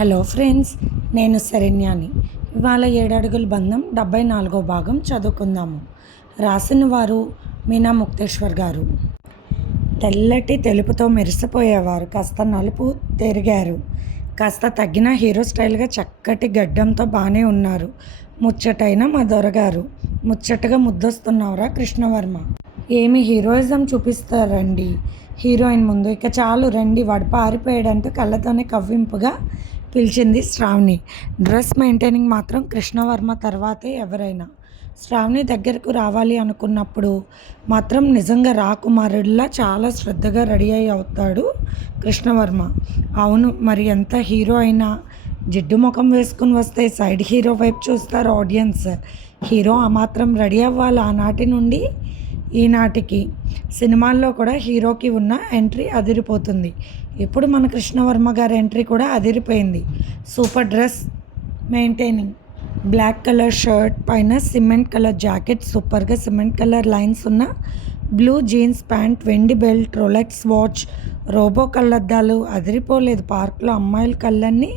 Hello friends నేను శరణ్యాని. ఇవాళ ఏడడుగుల బంధం డెబ్బై నాలుగో భాగం చదువుకుందాము. రాసిన వారు మీనా ముక్తేశ్వర్ గారు. తెల్లటి తెలుపుతో మెరిసిపోయేవారు కాస్త నలుపు తిరిగారు. కాస్త తగ్గిన హీరో స్టైల్గా చక్కటి గడ్డంతో బాగానే ఉన్నారు. ముచ్చటైన మా దొరగారు. ముచ్చటగా ముద్దొస్తున్నావురా కృష్ణవర్మ. ఏమి హీరోయిజం చూపిస్తారండి? హీరోయిన్ ముందు ఇక చాలు రండి వాడు పారిపోయాడంటూ కళ్ళతోనే కవ్వింపుగా పిలిచింది శ్రావణి. డ్రెస్ మెయింటైనింగ్ మాత్రం కృష్ణవర్మ తర్వాతే ఎవరైనా. శ్రావణి దగ్గరకు రావాలి అనుకున్నప్పుడు మాత్రం నిజంగా రాకుమారుడిలా చాలా శ్రద్ధగా రెడీ అయి అవుతాడు కృష్ణవర్మ. అవును మరి ఎంత హీరో అయినా జిడ్డు ముఖం వేసుకుని వస్తే సైడ్ హీరో వైపు చూస్తారు ఆడియన్స్. హీరో ఆ మాత్రం రెడీ అవ్వాలి ఆనాటి నుండి ఈనాటికి. సినిమాల్లో కూడా హీరోకి ఉన్న ఎంట్రీ అదిరిపోతుంది. ఇప్పుడు మన కృష్ణవర్మ గారి ఎంట్రీ కూడా అదిరిపోయింది. Super dress maintaining. Black colour shirt పైన సిమెంట్ కలర్ జాకెట్ సూపర్గా సిమెంట్ కలర్ లైన్స్ ఉన్న బ్లూ జీన్స్ ప్యాంట్ వెండి బెల్ట్ రొలెక్స్ వాచ్ రోబో కళ్ళద్దాలు అదిరిపోలేదు. పార్క్లో అమ్మాయిల కళ్ళన్నీ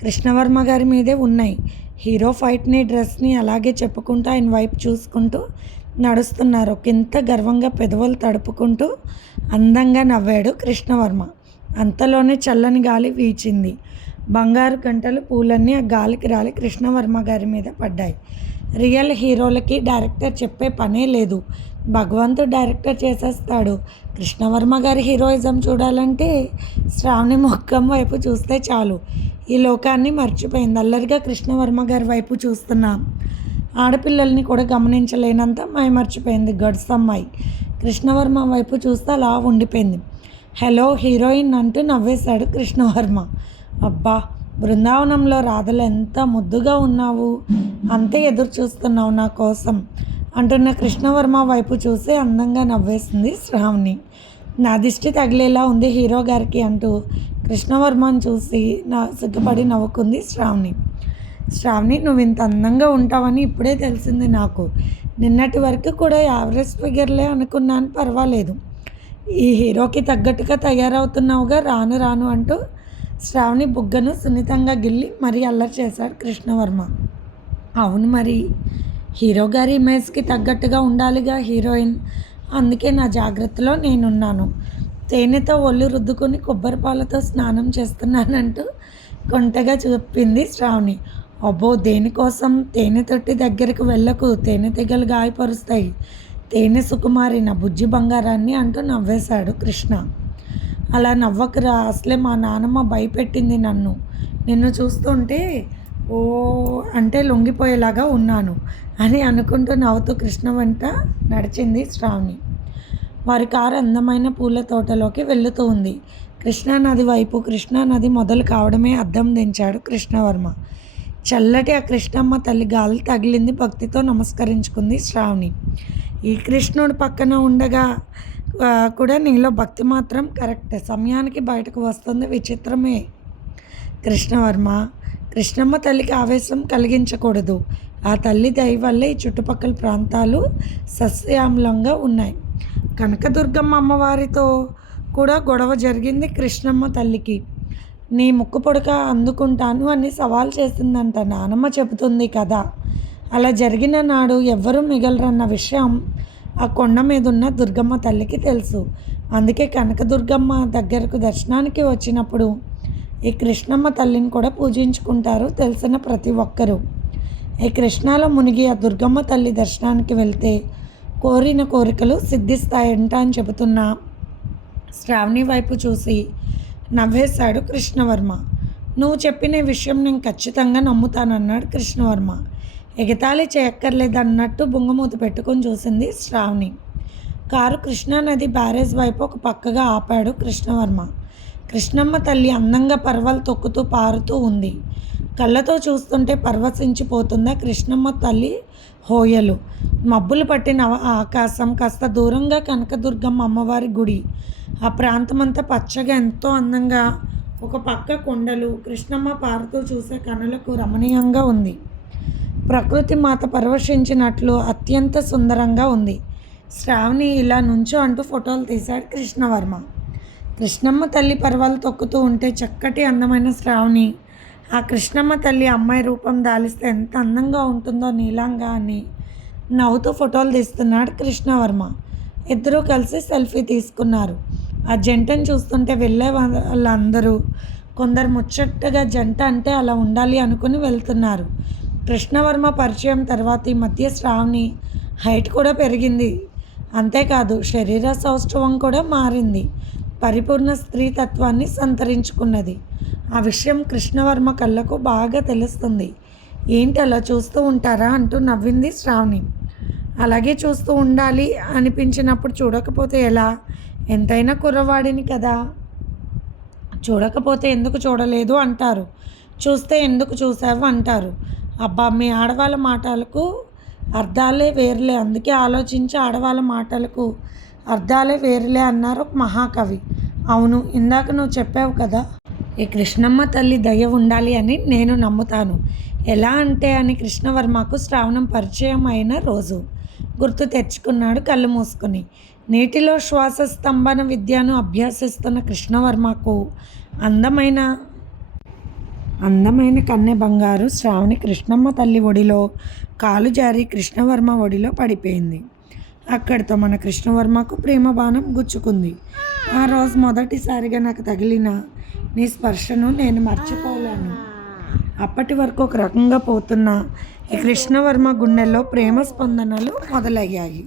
కృష్ణవర్మ గారి మీదే ఉన్నాయి. హీరో ఫైట్ని డ్రెస్ని అలాగే చెప్పుకుంటూ ఆయన వైపు చూసుకుంటూ నడుస్తున్నారు. కింత గర్వంగా పెదవులు తడుపుకుంటూ అందంగా నవ్వాడు కృష్ణవర్మ. అంతలోనే చల్లని గాలి వీచింది. బంగారు గంటలు పూలన్నీ ఆ గాలికి రాలి కృష్ణవర్మ గారి మీద పడ్డాయి. రియల్ హీరోలకి డైరెక్టర్ చెప్పే పనే లేదు. భగవంతుడు డైరెక్టర్ చేసేస్తాడు. కృష్ణవర్మ గారి హీరోయిజం చూడాలంటే శ్రావణి మొక్కం వైపు చూస్తే చాలు. ఈ లోకాన్ని మర్చిపోయింది. అల్లరిగా కృష్ణవర్మ గారి వైపు చూస్తున్నాం. ఆడపిల్లల్ని కూడా గమనించలేనంత మాయ మర్చిపోయింది గడుస్తమ్మాయి కృష్ణవర్మ వైపు చూస్తే అలా ఉండిపోయింది. హలో హీరోయిన్ అంటూ నవ్వేశాడు కృష్ణవర్మ. అబ్బా బృందావనంలో రాధలు ఎంత ముద్దుగా ఉన్నావు. అంతే ఎదురు చూస్తున్నావు నా కోసం అంటున్న కృష్ణవర్మ వైపు చూసి అందంగా నవ్వేసింది శ్రావణి. నా దిష్టి తగిలేలా ఉంది హీరో గారికి అంటూ కృష్ణవర్మని చూసి నా సిగ్గుపడి నవ్వుకుంది శ్రావణి. శ్రావణి నువ్వు ఇంత అందంగా ఉంటావని ఇప్పుడే తెలిసింది నాకు. నిన్నటి వరకు కూడా యావరేజ్ ఫిగర్లే అనుకున్నాను పర్వాలేదు. ఈ హీరోకి తగ్గట్టుగా తయారవుతున్నావుగా రాను రాను అంటూ శ్రావణి బుగ్గను సున్నితంగా గిల్లి మరీ అల్లరి చేశాడు కృష్ణవర్మ. అవును మరి హీరో గారి ఇమేజ్కి తగ్గట్టుగా ఉండాలిగా హీరోయిన్. అందుకే నా జాగ్రత్తలో నేనున్నాను. తేనెతో ఒళ్ళు రుద్దుకొని కొబ్బరి పాలతో స్నానం చేస్తున్నానంటూ కొంటగా చెప్పింది శ్రావణి. అబ్బో దేనికోసం? తేనె తొట్టి దగ్గరకు వెళ్ళకు. తేనె తెగలు గాయపరుస్తాయి. తేనె సుకుమారి నా బుజ్జి బంగారాన్ని అంటూ నవ్వేశాడు కృష్ణ. అలా నవ్వకురా అసలే మా నాన్నమ్మ భయపెట్టింది నన్ను. నిన్ను చూస్తుంటే ఓ అంటే లొంగిపోయేలాగా ఉన్నాను అని అనుకుంటూ నవ్వుతూ కృష్ణ వెంట నడిచింది శ్రావణి. వారి కారు అందమైన పూల తోటలోకి వెళుతూ ఉంది. కృష్ణానది వైపు కృష్ణానది మొదలు కావడమే అద్దం దించాడు కృష్ణవర్మ. చల్లటి ఆ కృష్ణమ్మ తల్లి గాలి తగిలింది భక్తితో నమస్కరించుకుంది శ్రావణి. ఈ కృష్ణుడు పక్కన ఉండగా కూడా నీలో భక్తి మాత్రం కరెక్ట్. సమయానికి బయటకు వస్తుంది విచిత్రమే. కృష్ణవర్మ కృష్ణమ్మ తల్లికి ఆవేశం కలిగించకూడదు. ఆ తల్లి దయ వల్లే ఈ చుట్టుపక్కల ప్రాంతాలు సస్యామలంగా ఉన్నాయి. కనకదుర్గమ్మ అమ్మవారితో కూడా గొడవ జరిగింది కృష్ణమ్మ తల్లికి. నీ ముక్కు పొడక అందుకుంటాను అని సవాల్ చేసిందంట నానమ్మ చెబుతుంది కదా. అలా జరిగిన నాడు ఎవ్వరూ మిగలరన్న విషయం ఆ కొండ మీద ఉన్న దుర్గమ్మ తల్లికి తెలుసు. అందుకే కనకదుర్గమ్మ దగ్గరకు దర్శనానికి వచ్చినప్పుడు ఈ కృష్ణమ్మ తల్లిని కూడా పూజించుకుంటారు తెలిసిన ప్రతి ఒక్కరూ. ఈ కృష్ణాలో మునిగి ఆ దుర్గమ్మ తల్లి దర్శనానికి వెళ్తే కోరిన కోరికలు సిద్ధిస్తాయంట అని చెబుతున్న శ్రావణి వైపు చూసి నవ్వేశాడు కృష్ణవర్మ. నువ్వు చెప్పిన విషయం నేను ఖచ్చితంగా నమ్ముతానన్నాడు కృష్ణవర్మ. ఎగతాళి చేయక్కర్లేదన్నట్టు బుంగమూత పెట్టుకొని చూసింది శ్రావణి. కారు కృష్ణానది బ్యారేజ్ వైపు ఒక పక్కగా ఆపాడు కృష్ణవర్మ. కృష్ణమ్మ తల్లి అందంగా పర్వాలు తొక్కుతూ పారుతూ ఉంది. కళ్ళతో చూస్తుంటే పరవశించిపోతుందా కృష్ణమ్మ తల్లి హోయలు. మబ్బులు పట్టిన ఆకాశం కాస్త దూరంగా కనకదుర్గమ్మ అమ్మవారి గుడి. ఆ ప్రాంతమంతా పచ్చగా ఎంతో అందంగా ఒక పక్క కొండలు. కృష్ణమ్మ పారుతూ చూసే కనులకు రమణీయంగా ఉంది. ప్రకృతి మాత పరవశించినట్లు అత్యంత సుందరంగా ఉంది. శ్రావణి ఇలా నుంచో అంటూ ఫోటోలు తీశాడు కృష్ణవర్మ. కృష్ణమ్మ తల్లి పర్వాలు తొక్కుతూ ఉంటే చక్కటి అందమైన శ్రావణి. ఆ కృష్ణమ్మ తల్లి అమ్మాయి రూపం దాలిస్తే ఎంత అందంగా ఉంటుందో నీలంగా అని నవ్వుతూ ఫోటోలు తీస్తున్నాడు కృష్ణవర్మ. ఇద్దరూ కలిసి సెల్ఫీ తీసుకున్నారు. ఆ జంటను చూస్తుంటే వెళ్ళే వాళ్ళందరూ కొందరు ముచ్చటగా జంట అంటే అలా ఉండాలి అనుకుని వెళ్తున్నారు. కృష్ణవర్మ పరిచయం తర్వాత ఈ మధ్య శ్రావణి హైట్ కూడా పెరిగింది. అంతేకాదు శరీర సౌష్ఠవం కూడా మారింది. పరిపూర్ణ స్త్రీతత్వాన్ని సంతరించుకున్నది. ఆ విషయం కృష్ణవర్మ కళ్ళకు బాగా తెలుస్తుంది. ఏంటి అలా చూస్తూ ఉంటారా అంటూ నవ్వింది శ్రావణి. అలాగే చూస్తూ ఉండాలి అనిపించినప్పుడు చూడకపోతే ఎలా? ఎంతైనా కుర్రవాడిని కదా. చూడకపోతే ఎందుకు చూడలేదు అంటారు. చూస్తే ఎందుకు చూసావు అంటారు. అబ్బా మీ ఆడవాళ్ళ మాటలకు అర్థాలే వేరులే. అందుకే ఆలోచించి ఆడవాళ్ళ మాటలకు అర్థాలే వేరులే అన్నారు ఒక మహాకవి. అవును ఇందాక నువ్వు చెప్పావు కదా ఈ కృష్ణమ్మ తల్లి దయ ఉండాలి అని నేను నమ్ముతాను. ఎలా అంటే అని కృష్ణవర్మకు శ్రావణం పరిచయం అయిన రోజు. గుర్తు తెచ్చుకున్నాడు కళ్ళు మూసుకుని. నీటిలో శ్వాస స్తంభన విద్యను అభ్యసిస్తున్న కృష్ణవర్మకు అందమైన అందమైన కన్నె బంగారు శ్రావణి కృష్ణమ్మ తల్లి ఒడిలో కాలు జారి కృష్ణవర్మ ఒడిలో పడిపోయింది. అక్కడితో మన కృష్ణవర్మకు ప్రేమ బాణం గుచ్చుకుంది. ఆ రోజు మొదటిసారిగా నాకు తగిలిన నీ స్పర్శను నేను మర్చిపోలేను. అప్పటి వరకు ఒక రకంగా పోతున్న ఈ కృష్ణవర్మ గుండెల్లో ప్రేమ స్పందనలు మొదలయ్యాయి.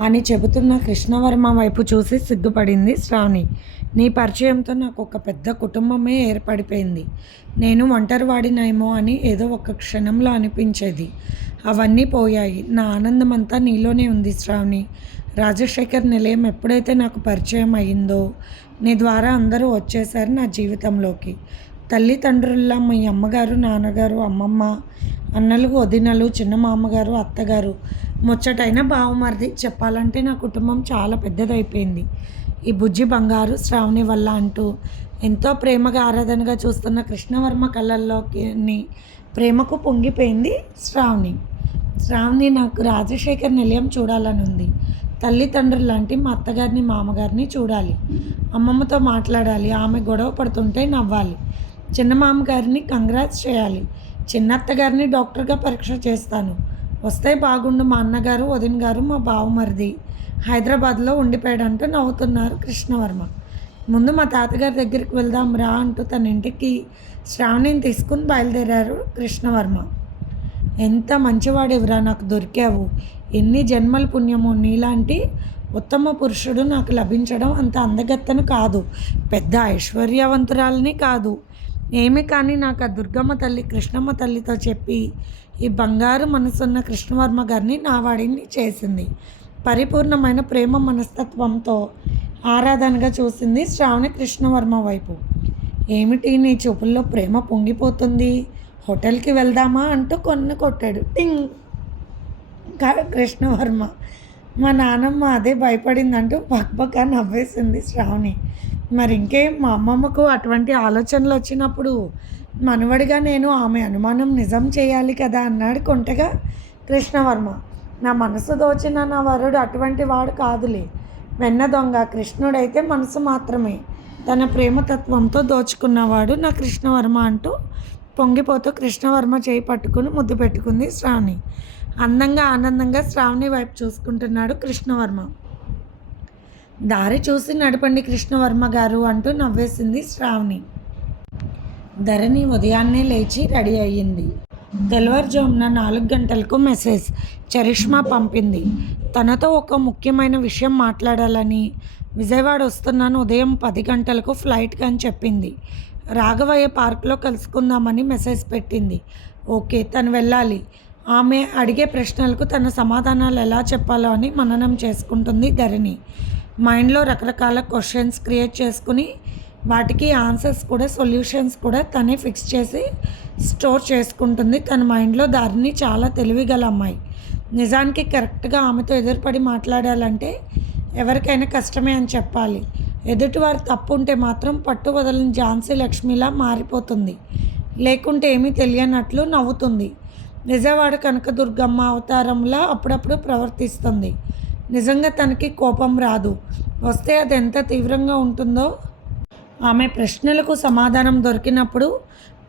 అని చెబుతున్న కృష్ణవర్మ వైపు చూసి సిగ్గుపడింది శ్రావణి. నీ పరిచయంతో నాకు ఒక పెద్ద కుటుంబమే ఏర్పడిపోయింది. నేను ఒంటరివాడినేమో అని ఏదో ఒక క్షణంలో అనిపించేది. అవన్నీ పోయాయి. నా ఆనందం అంతా నీలోనే ఉంది శ్రావణి. రాజశేఖర్ నిలయం ఎప్పుడైతే నాకు పరిచయం అయిందో నీ ద్వారా అందరూ వచ్చేసారు నా జీవితంలోకి. తల్లిదండ్రుల్లా మీ అమ్మగారు నాన్నగారు అమ్మమ్మ అన్నలు వదినలు చిన్న మామగారు అత్తగారు ముచ్చటైన బావమరిది చెప్పాలంటే నా కుటుంబం చాలా పెద్దదైపోయింది. ఈ బుజ్జి బంగారు శ్రావణి వల్ల అంటూ ఎంతో ప్రేమగా ఆరాధనగా చూస్తున్న కృష్ణవర్మ కళ్ళల్లోకి ప్రేమకు పొంగిపోయింది శ్రావణి. శ్రావణి నాకు రాజశేఖర్ నిలయం చూడాలని ఉంది తల్లిదండ్రులు లాంటి మా అత్తగారిని మామగారిని చూడాలి. అమ్మమ్మతో మాట్లాడాలి. ఆమె గొడవ పడుతుంటే నవ్వాలి. చిన్న మామగారిని కంగ్రాట్స్ చేయాలి. చిన్నత్తగారిని డాక్టర్గా పరీక్ష చేస్తాను. వస్తే బాగుండు మా అన్నగారు వదిన గారు మా బావమరిది హైదరాబాద్లో ఉండిపోయాడంటూ నవ్వుతున్నారు కృష్ణవర్మ. ముందు మా తాతగారి దగ్గరికి వెళ్దాం రా అంటూ తన ఇంటికి శ్రావణిని తీసుకుని బయలుదేరారు కృష్ణవర్మ. ఎంత మంచివాడివిరా నాకు దొరికావు. ఎన్ని జన్మల పుణ్యము నీలాంటి ఉత్తమ పురుషుడు నాకు లభించడం అంత అందగత్తను కాదు. పెద్ద ఐశ్వర్యవంతురాలని కాదు. ఏమి కానీ నాకు ఆ దుర్గమ్మ తల్లి కృష్ణమ్మ తల్లితో చెప్పి ఈ బంగారు మనసున్న కృష్ణవర్మ గారిని నావాడిని చేసింది. పరిపూర్ణమైన ప్రేమ మనస్తత్వంతో ఆరాధనగా చూసింది శ్రావణి కృష్ణవర్మ వైపు. ఏమిటి నీ చూపుల్లో ప్రేమ పొంగిపోతుంది? హోటల్కి వెళ్దామా అంటూ కొన్ను కొట్టాడు. టింగ్! కృష్ణవర్మ. మా నాన్నమ్మ అదే భయపడిందంటూ పక్క నవ్వేసింది శ్రావణి. మరి ఇంకేం మా అమ్మమ్మకు అటువంటి ఆలోచనలు వచ్చినప్పుడు మనవడిగా నేను ఆమె అనుమానం నిజం చేయాలి కదా అన్నాడు కొంటగా కృష్ణవర్మ. నా మనసు దోచిన నా వరుడు అటువంటి వాడు కాదులే. వెన్న దొంగ కృష్ణుడైతే మనసు మాత్రమే. తన ప్రేమతత్వంతో దోచుకున్నవాడు నా కృష్ణవర్మ అంటూ పొంగిపోతూ కృష్ణవర్మ చేయి పట్టుకుని ముద్దు పెట్టుకుంది శ్రావణి. అందంగా ఆనందంగా శ్రావణి వైపు చూసుకుంటున్నాడు కృష్ణవర్మ. దారి చూసి నడపండి కృష్ణవర్మ గారు అంటూ నవ్వేసింది శ్రావణి. ధరణి ఉదయాన్నే లేచి రెడీ అయ్యింది. తెల్లవారుజామున నాలుగు గంటలకు మెసేజ్ చరిష్మా పంపింది. తనతో ఒక ముఖ్యమైన విషయం మాట్లాడాలని విజయవాడ వస్తున్నాను ఉదయం పది గంటలకు ఫ్లైట్కి అని చెప్పింది. రాఘవయ్య పార్క్లో కలుసుకుందామని మెసేజ్ పెట్టింది. ఓకే తను వెళ్ళాలి. ఆమె అడిగే ప్రశ్నలకు తన సమాధానాలు ఎలా చెప్పాలో అని మననం చేసుకుంటుంది ధరణి. మైండ్లో రకరకాల క్వశ్చన్స్ క్రియేట్ చేసుకుని వాటికి ఆన్సర్స్ కూడా సొల్యూషన్స్ కూడా తనే ఫిక్స్ చేసి స్టోర్ చేసుకుంటుంది. తన మైండ్లో దారిని చాలా తెలివిగల అమ్మాయి. నిజానికి కరెక్ట్గా ఆమెతో ఎదురుపడి మాట్లాడాలంటే ఎవరికైనా కష్టమే అని చెప్పాలి. ఎదుటివారు తప్పు ఉంటే మాత్రం పట్టు వదలని ఝాన్సీ లక్ష్మిలా మారిపోతుంది. లేకుంటే ఏమీ తెలియనట్లు నవ్వుతుంది. నిజవాడ కనకదుర్గమ్మ అవతారంలా అప్పుడప్పుడు ప్రవర్తిస్తుంది. నిజంగా తనకి కోపం రాదు. వస్తే అది ఎంత తీవ్రంగా ఉంటుందో ఆమె ప్రశ్నలకు సమాధానం దొరికినప్పుడు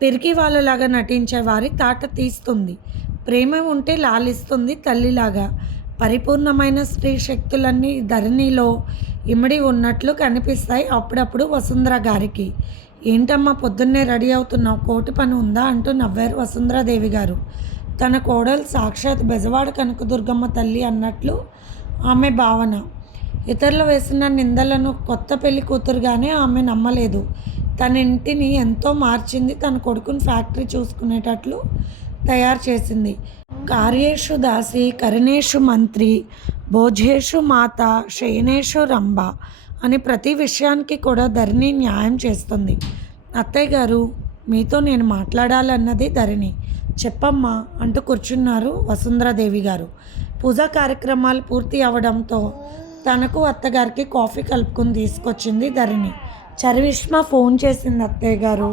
పిరికి వాళ్ళలాగా నటించే వారి తాట తీస్తుంది. ప్రేమ ఉంటే లాలిస్తుంది తల్లిలాగా. పరిపూర్ణమైన స్త్రీ శక్తులన్నీ ధరణిలో ఇమిడి ఉన్నట్లు కనిపిస్తాయి అప్పుడప్పుడు వసుంధర గారికి. ఏంటమ్మా పొద్దున్నే రెడీ అవుతున్నావు? కోటి పని ఉందా? అంటూ నవ్వారు వసుంధరాదేవి గారు. తన కోడలు సాక్షాత్ బెజవాడ కనకదుర్గమ్మ తల్లి అన్నట్లు ఆమె భావన. ఇతరులు వేసిన నిందలను కొత్త పెళ్ళి కూతురుగానే ఆమె నమ్మలేదు. తన ఇంటిని ఎంతో మార్చింది. తన కొడుకుని ఫ్యాక్టరీ చూసుకునేటట్లు తయారు చేసింది. కార్యేషు దాసి కరణేషు మంత్రి భోజేషు మాత శయనేషు రంభ అని ప్రతి విషయానికి కూడా ధరణి న్యాయం చేస్తుంది. అత్తయ్య గారు మీతో నేను మాట్లాడాలన్నది ధరణి. చెప్పమ్మా అంటూ కూర్చున్నారు వసుంధరాదేవి గారు. పూజా కార్యక్రమాలు పూర్తి అవడంతో తనకు అత్తగారికి కాఫీ కలుపుకొని తీసుకొచ్చింది ధరణి. చరివిష్మ ఫోన్ చేసింది అత్తయ్య గారు.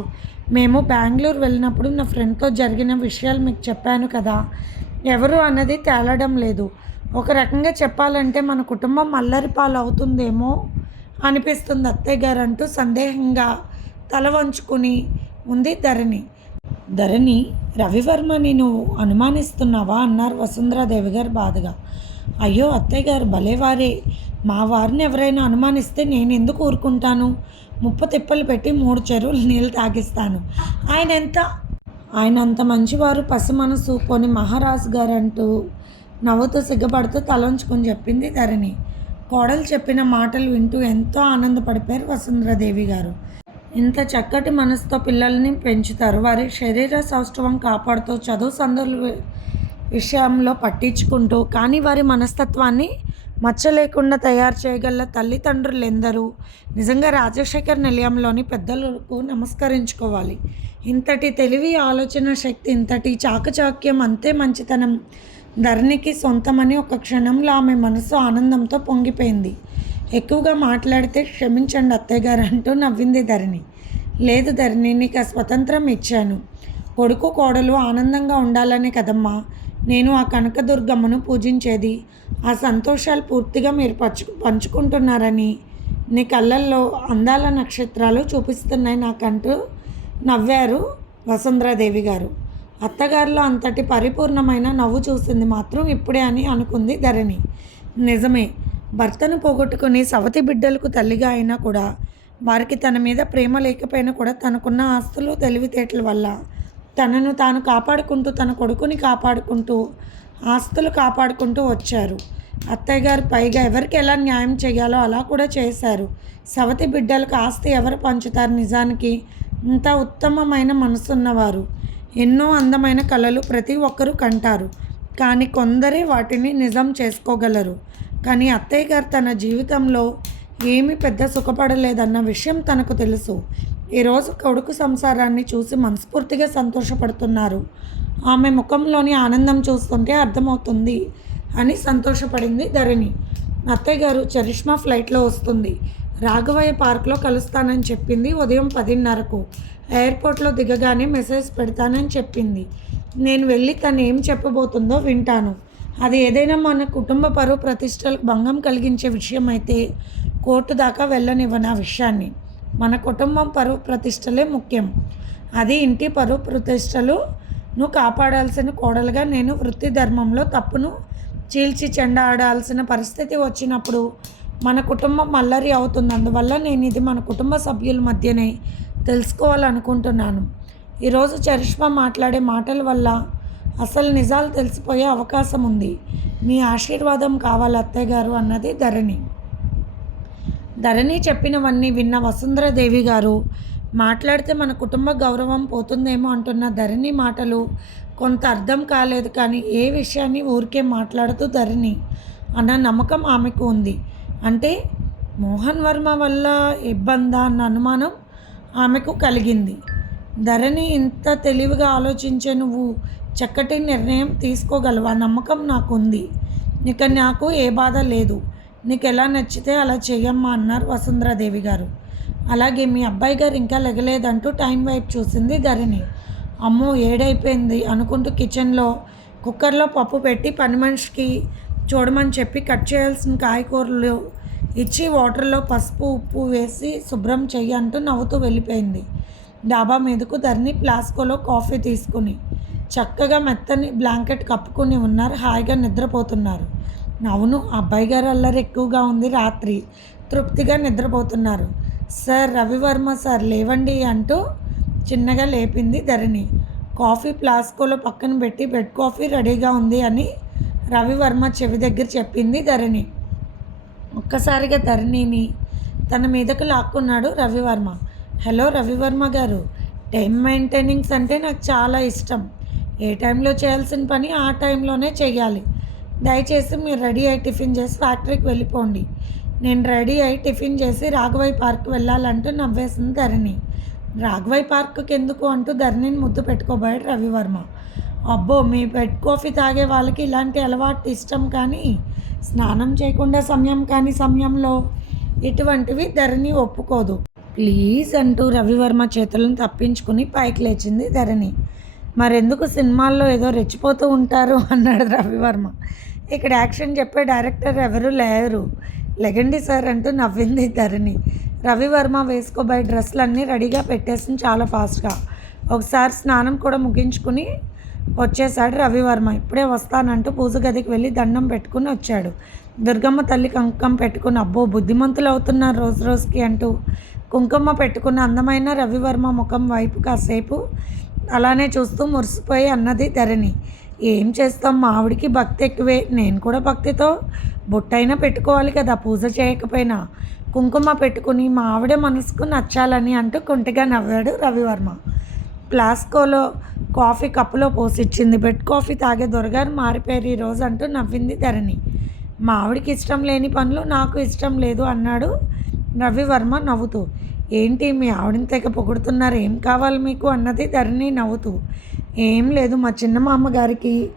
మేము బెంగళూరు వెళ్ళినప్పుడు నా ఫ్రెండ్తో జరిగిన విషయాలు మీకు చెప్పాను కదా. ఎవరు అన్నది తేలడం లేదు. ఒక రకంగా చెప్పాలంటే మన కుటుంబం అల్లరి పాలు అవుతుందేమో అనిపిస్తుంది అత్తయ్య గారు అంటూ సందేహంగా తల వంచుకుని ఉంది ధరణి. ధరణి రవివర్మని నువ్వు అనుమానిస్తున్నావా? అన్నారు వసుంధరాదేవి గారు బాధగా. అయ్యో అత్తయ్య గారు భలేవారే మా వారిని ఎవరైనా అనుమానిస్తే నేను ఎందుకు ఊరుకుంటాను? ముప్ప తిప్పలు పెట్టి మూడు చెరువులు నీళ్ళు తాగిస్తాను. ఆయన ఎంత? ఆయన అంత మంచివారు పసి మనసు కొని మహారాజు గారు అంటూ నవ్వుతూ సిగ్గపడుతూ తలంచుకొని చెప్పింది ధరణి. కోడలు చెప్పిన మాటలు వింటూ ఎంతో ఆనందపడిపోయారు వసుంధరాదేవి గారు. ఇంత చక్కటి మనసుతో పిల్లల్ని పెంచుతారు. వారి శరీర సౌష్ఠవం కాపాడుతూ చదువు సందర్భ విషయంలో పట్టించుకుంటూ కానీ వారి మనస్తత్వాన్ని మచ్చలేకుండా తయారు చేయగల తల్లిదండ్రులు ఎందరూ నిజంగా రాజశేఖర్ నిలయంలోని పెద్దలకు నమస్కరించుకోవాలి. ఇంతటి తెలివి ఆలోచన శక్తి ఇంతటి చాకచాక్యం అంతే మంచితనం. ధరణికి సొంతమని ఒక క్షణంలో ఆమె మనసు ఆనందంతో పొంగిపోయింది. ఎక్కువగా మాట్లాడితే క్షమించండి అత్తయ్య గారు అంటూ నవ్వింది ధరణి. లేదు ధరణి నీకు ఆ స్వతంత్రం ఇచ్చాను. కొడుకు కోడలు ఆనందంగా ఉండాలనే కదమ్మా. నేను ఆ కనకదుర్గమ్మను పూజించేది. ఆ సంతోషాలు పూర్తిగా మీరు పంచు పంచుకుంటున్నారని నీ కళ్ళల్లో అందాల నక్షత్రాలు చూపిస్తున్నాయి నాకంటూ నవ్వారు వసుంధరాదేవి గారు. అత్తగారిలో అంతటి పరిపూర్ణమైన నవ్వు చూసింది మాత్రం ఇప్పుడే అని అనుకుంది ధరణి. నిజమే భర్తను పోగొట్టుకుని సవతి బిడ్డలకు తల్లిగా అయినా కూడా వారికి తన మీద ప్రేమ లేకపోయినా కూడా తనకున్న ఆస్తులు తెలివితేటల వల్ల తనను తాను కాపాడుకుంటూ తన కొడుకుని కాపాడుకుంటూ ఆస్తులు కాపాడుకుంటూ వచ్చారు. అత్తయ్య గారు పైగా ఎవరికి ఎలా న్యాయం చేయాలో అలా కూడా చేశారు. సవతి బిడ్డలకు ఆస్తి ఎవరు పంచుతారు నిజానికి ఇంత ఉత్తమమైన మనసున్నవారు. ఎన్నో అందమైన కళలు ప్రతి ఒక్కరూ కంటారు. కానీ కొందరే వాటిని నిజం చేసుకోగలరు. కానీ అత్తయ్య గారు తన జీవితంలో ఏమీ పెద్ద సుఖపడలేదన్న విషయం తనకు తెలుసు. ఈరోజు కొడుకు సంసారాన్ని చూసి మనస్ఫూర్తిగా సంతోషపడుతున్నారు. ఆమె ముఖంలోని ఆనందం చూస్తుంటే అర్థమవుతుంది అని సంతోషపడింది ధరణి. అత్తయ్య గారు చరిష్మా ఫ్లైట్లో వస్తుంది. రాఘవయ్య పార్క్లో కలుస్తానని చెప్పింది ఉదయం పదిన్నరకు. ఎయిర్పోర్ట్లో దిగగానే మెసేజ్ పెడతానని చెప్పింది. నేను వెళ్ళి తను ఏం చెప్పబోతుందో వింటాను. అది ఏదైనా మన కుటుంబ పరువు ప్రతిష్టలకు భంగం కలిగించే విషయం అయితే కోర్టు దాకా వెళ్ళనివ్వను ఆ విషయాన్ని. మన కుటుంబం పరువు ప్రతిష్టలే ముఖ్యం. అది ఇంటి పరువు ప్రతిష్టలును కాపాడాల్సిన కోడలుగా నేను వృత్తి ధర్మంలో తప్పును చీల్చి చెండాడాల్సిన పరిస్థితి వచ్చినప్పుడు మన కుటుంబం అల్లరి అవుతుంది. అందువల్ల నేను ఇది మన కుటుంబ సభ్యుల మధ్యనే తెలుసుకోవాలనుకుంటున్నాను. ఈరోజు చరిష్మా మాట్లాడే మాటల వల్ల అసలు నిజాలు తెలిసిపోయే అవకాశం ఉంది. మీ ఆశీర్వాదం కావాలి అత్తయ్య గారు అన్నది ధరణి. ధరణి చెప్పినవన్నీ విన్న వసుంధరదేవి గారు మాట్లాడితే మన కుటుంబ గౌరవం పోతుందేమో అంటున్న ధరణి మాటలు కొంత అర్థం కాలేదు కానీ ఏ విషయాన్ని ఊరికే మాట్లాడుతూ ధరణి అన్న నమ్మకం ఆమెకు ఉంది. అంటే మోహన్ వర్మ వల్ల ఇబ్బందా అన్న అనుమానం ఆమెకు కలిగింది. ధరణి ఇంత తెలివిగా ఆలోచించే నువ్వు చక్కటి నిర్ణయం తీసుకోగలవా? నమ్మకం నాకుంది. ఇక నాకు ఏ బాధ లేదు. నీకు ఎలా నచ్చితే అలా చెయ్యమ్మా అన్నారు వసుంధరాదేవి గారు. అలాగే మీ అబ్బాయి గారు ఇంకా లెగలేదంటూ టైం వైపు చూసింది ధరణి. అమ్మో ఏడైపోయింది అనుకుంటూ కిచెన్లో కుక్కర్లో పప్పు పెట్టి పని మనిషికి చూడమని చెప్పి కట్ చేయాల్సిన కాయకూరలు ఇచ్చి వాటర్లో పసుపు ఉప్పు వేసి శుభ్రం చెయ్యి అంటూ నవ్వుతూ వెళ్ళిపోయింది. డాబా మీదకు ధరణి ప్లాస్కోలో కాఫీ తీసుకుని చక్కగా మెత్తని బ్లాంకెట్ కప్పుకుని ఉన్నారు. హాయిగా నిద్రపోతున్నారు. అవును అబ్బాయి గారు అల్లరి ఎక్కువగా ఉంది రాత్రి. తృప్తిగా నిద్రపోతున్నారు. సార్ రవివర్మ సార్ లేవండి అంటూ చిన్నగా లేపింది ధరణి. కాఫీ ప్లాస్కోలో పక్కన పెట్టి బెడ్ కాఫీ రెడీగా ఉంది అని రవివర్మ చెవి దగ్గర చెప్పింది ధరణి. ఒక్కసారిగా ధరణిని తన మీదకు లాక్కున్నాడు రవివర్మ. హలో రవివర్మ గారు టైం మెయింటెనింగ్స్ అంటే నాకు చాలా ఇష్టం. ఏ టైంలో చేయాల్సిన పని ఆ టైంలోనే చేయాలి దయచేసి మీరు రెడీ అయి టిఫిన్ చేసి ఫ్యాక్టరీకి వెళ్ళిపోండి. నేను రెడీ అయి టిఫిన్ చేసి రాఘవయ్య పార్క్ వెళ్ళాలంటూ నవ్వేసింది ధరణి. రాఘవయ్య పార్క్కి ఎందుకు అంటూ ధరణిని ముద్దు పెట్టుకోబోయాడు రవివర్మ. అబ్బో మీ బెడ్ కాఫీ తాగే వాళ్ళకి ఇలాంటి అలవాటు ఇష్టం కానీ స్నానం చేయకుండా సమయం కానీ సమయంలో ఇటువంటివి ధరణి ఒప్పుకోదు. ప్లీజ్ అంటూ రవివర్మ చేతులను తప్పించుకుని పైకి లేచింది ధరణి. మరెందుకు సినిమాల్లో ఏదో రెచ్చిపోతూ ఉంటారు? అన్నాడు రవివర్మ. ఇక్కడ యాక్షన్ చెప్పే డైరెక్టర్ ఎవరు లేరు. లెగండి సార్ అంటూ నవ్వింది ధరణి. రవివర్మ వేసుకోబోయే డ్రెస్సులన్నీ రెడీగా పెట్టేసింది చాలా ఫాస్ట్గా. ఒకసారి స్నానం కూడా ముగించుకుని వచ్చేసాడు రవివర్మ. ఇప్పుడే వస్తానంటూ పూజ గదికి వెళ్ళి దండం పెట్టుకుని వచ్చాడు. దుర్గమ్మ తల్లి కుంకుమ పెట్టుకుని అబ్బో బుద్ధిమంతులు అవుతున్నారు రోజు రోజుకి అంటూ కుంకుమ పెట్టుకున్న అందమైన రవివర్మ ముఖం వైపు కాసేపు అలానే చూస్తూ మురిసిపోయి అన్నది ధరణి. ఏం చేస్తాం? మా ఆవిడికి భక్తి ఎక్కువే. నేను కూడా భక్తితో బొట్టైనా పెట్టుకోవాలి కదా పూజ చేయకపోయినా. కుంకుమ పెట్టుకుని మా ఆవిడ మనసుకు నచ్చాలని అంటూ కుంటిగా నవ్వాడు రవివర్మ. ప్లాస్కోలో కాఫీ కప్పులో పోసిచ్చింది. బెడ్ కాఫీ తాగే దొరగారు మారిపోయారు ఈరోజు అంటూ నవ్వింది ధరణి. మా ఆవిడకి ఇష్టం లేని పనులు నాకు ఇష్టం లేదు అన్నాడు రవివర్మ నవ్వుతూ. ఏంటి మీ ఆవిడని తెగ పొగుడుతున్నారు? ఏం కావాలి మీకు? అన్నది ధరణి నవ్వుతూ. ఏం లేదు మా చిన్న మామగారికి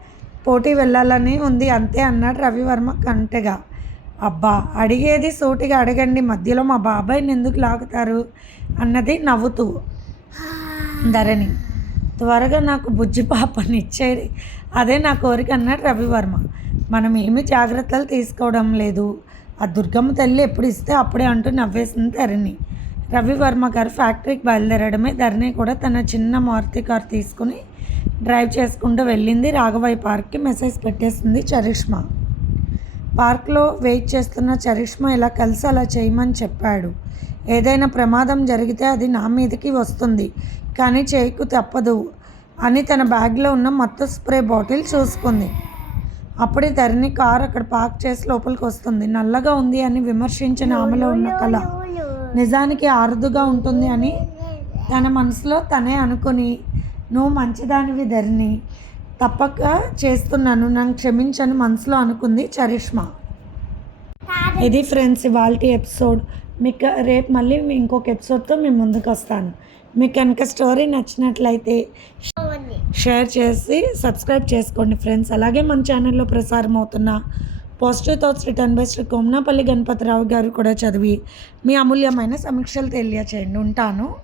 పోటీ వెళ్ళాలని ఉంది అంతే అన్నాడు రవివర్మ కంటెగా. అబ్బా అడిగేది సూటిగా అడగండి మధ్యలో మా బాబాయ్ని ఎందుకు లాగుతారు అన్నది నవ్వుతూ ధరణి. త్వరగా నాకు బుజ్జి పాపని ఇచ్చేది అదే నా కోరిక అన్నాడు రవివర్మ. మనం ఏమి జాగ్రత్తలు తీసుకోవడం లేదు. ఆ దుర్గమ్మ తల్లి ఎప్పుడు ఇస్తే అప్పుడే అంటూ నవ్వేసింది ధరణి. రవివర్మ గారు ఫ్యాక్టరీకి బయలుదేరడమే ధరణి కూడా తన చిన్న మారుతి కారు తీసుకుని డ్రైవ్ చేసుకుంటూ వెళ్ళింది. రాఘవయ్య పార్క్కి మెసేజ్ పెట్టేసింది చరిష్మా. పార్క్లో వెయిట్ చేస్తున్న చరిష్మా ఇలా కలిసి అలా చేయమని చెప్పాడు. ఏదైనా ప్రమాదం జరిగితే అది నా మీదకి వస్తుంది కానీ చేయకు తప్పదు అని తన బ్యాగ్లో ఉన్న మొత్తం స్ప్రే బాటిల్ చూసుకుంది. అప్పుడే ధరణి కార్ అక్కడ పార్క్ చేసి లోపలికి వస్తుంది. నల్లగా ఉంది అని విమర్శించిన ఆమెలో ఉన్న కళ నిజానికి ఆరుదుగా ఉంటుంది అని తన మనసులో తనే అనుకుని నువ్వు మంచిదానివి ధరణి. తప్పక చేస్తున్నాను. నన్ను క్షమించను మనసులో అనుకుంది చరిష్మా. ఇది ఫ్రెండ్స్ ఇవాళ ఎపిసోడ్. మీకు రేపు మళ్ళీ ఇంకొక ఎపిసోడ్తో మేము ముందుకు వస్తాను. మీకు కనుక స్టోరీ నచ్చినట్లయితే షేర్ చేసి సబ్స్క్రైబ్ చేసుకోండి ఫ్రెండ్స్. అలాగే మన ఛానల్లో ప్రసారం అవుతున్న positive thoughts written by Shri Komnapalli Ganapatirao గారు కూడా చదివి మీ అమూల్యమైన సమీక్షలు తెలియచేయండి. ఉంటాను.